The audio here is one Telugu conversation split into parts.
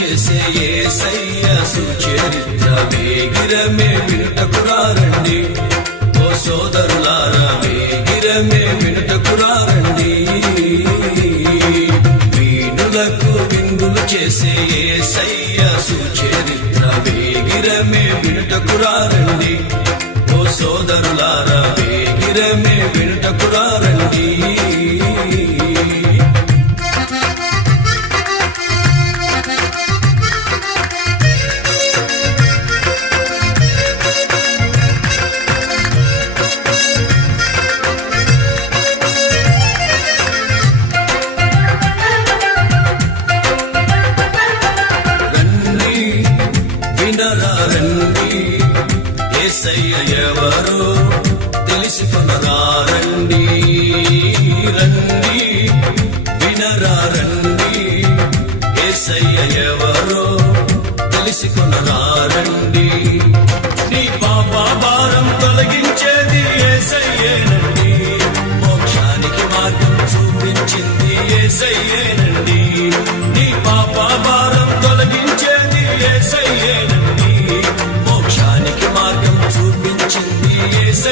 చేసే ఏసయ్య సుచరిత్ర వేగిరమే వినుటకు రండి. ఓ సోదరులారా వేగిరమే వినుటకు రండి. వీణులకు విందులు చేసే ఏసయ్య సుచరిత్ర వేగిరమే వినుటకు రండి. ఓ సోదరులారా వేగిరమే వినుటకు రండి. ఏసయ్య ఎవరు తెలుసుకునరా రండి రండి వినరా రండి. ఏసయ్య ఎవరు తెలుసుకునరా రండి నీ పాప భారం తొలగించేది ఏసయ్యేనండి. మోక్షానికి మార్గం చూపించింది ఏసయ్యేనండి. నీ పాప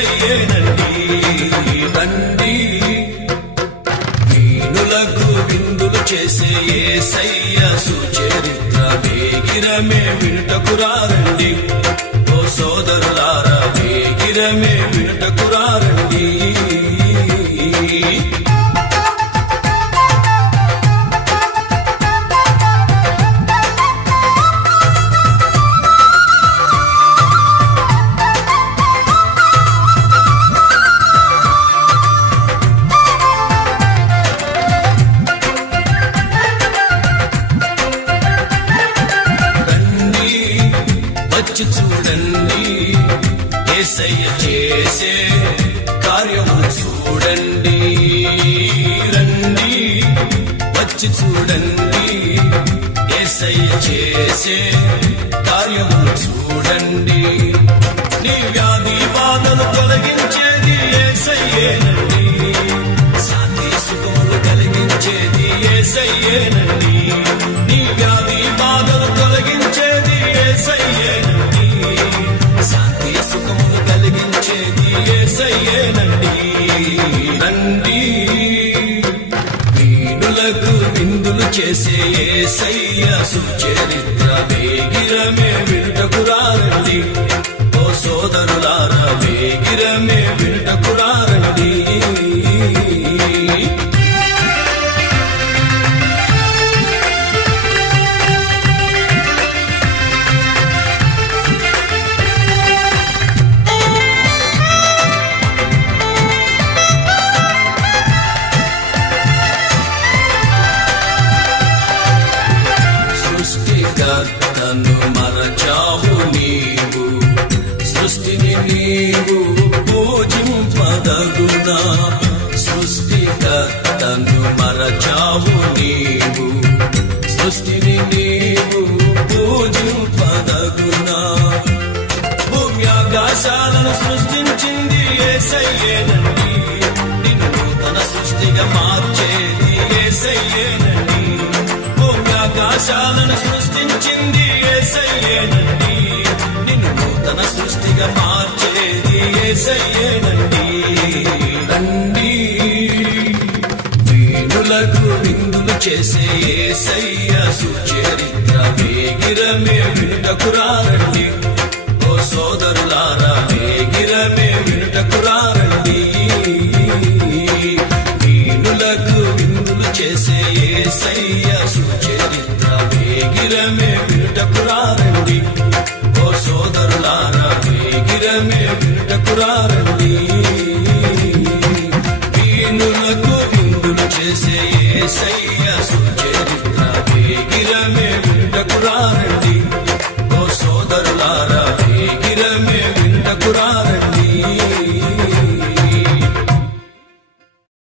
ఏసయ్యేనండి రండి. వీణులకు విందులు చేసే ఏసయ్య సుచరిత్ర వేగిరమే వినుటకురారండి ఓ సోదరులారా వేగిరమే వచ్చి చూడండి. ఏసయ్య చేసే కార్యము చూడండి. రండి వచ్చి చూడండి. ఏసయ్య చేసే కార్యము చూడండి. నీ వ్యాధి బాధలు తొలగించేది ఏసయ్యేనండి. శాంతి సుఖములు కలిగించేది ఏసయ్యేనండి. ఏసయ్యేనండి నండి. వీణులకు విందులు చేసే ఏసయ్య సుచరిత్ర వేగిరమే వింటకురారండి ఓ సోదరులారా వేగిరమే వింటకురారండి సృష్టికర్తను మరచావు నీవు. సృష్టిని నీవు పూజింపదగునా. సృష్టికర్తను మరచావు నీవు. సృష్టిని నీవు పూజింపదగునా. భూమి ఆకాశాలను సృష్టించింది ఏసయ్యేనండి నిన్ను తన సృష్టిగా ఆకాశాలను సృష్టించింది ఏసయ్యేనండి నిన్ను నూతన సృష్టిగా మార్చేది ఏసయ్యేనండి రండి వీణులకు విందులు చేసే ఏసయ్య సుచరిత్ర వేగిరమే వినుటకురారండి ఓ సోదరులారా వేగిరమే వినుటకురారండి వీణులకు విందులు చేసే ఏసయ్య గిరమే వినుటకురారండి ఓ సోదరులారా గిరమే వినుటకురారండి వీణులకు విందులు చేసే ఏ సయ్య సుచరిత్ర గిరమే వినుటకురారండి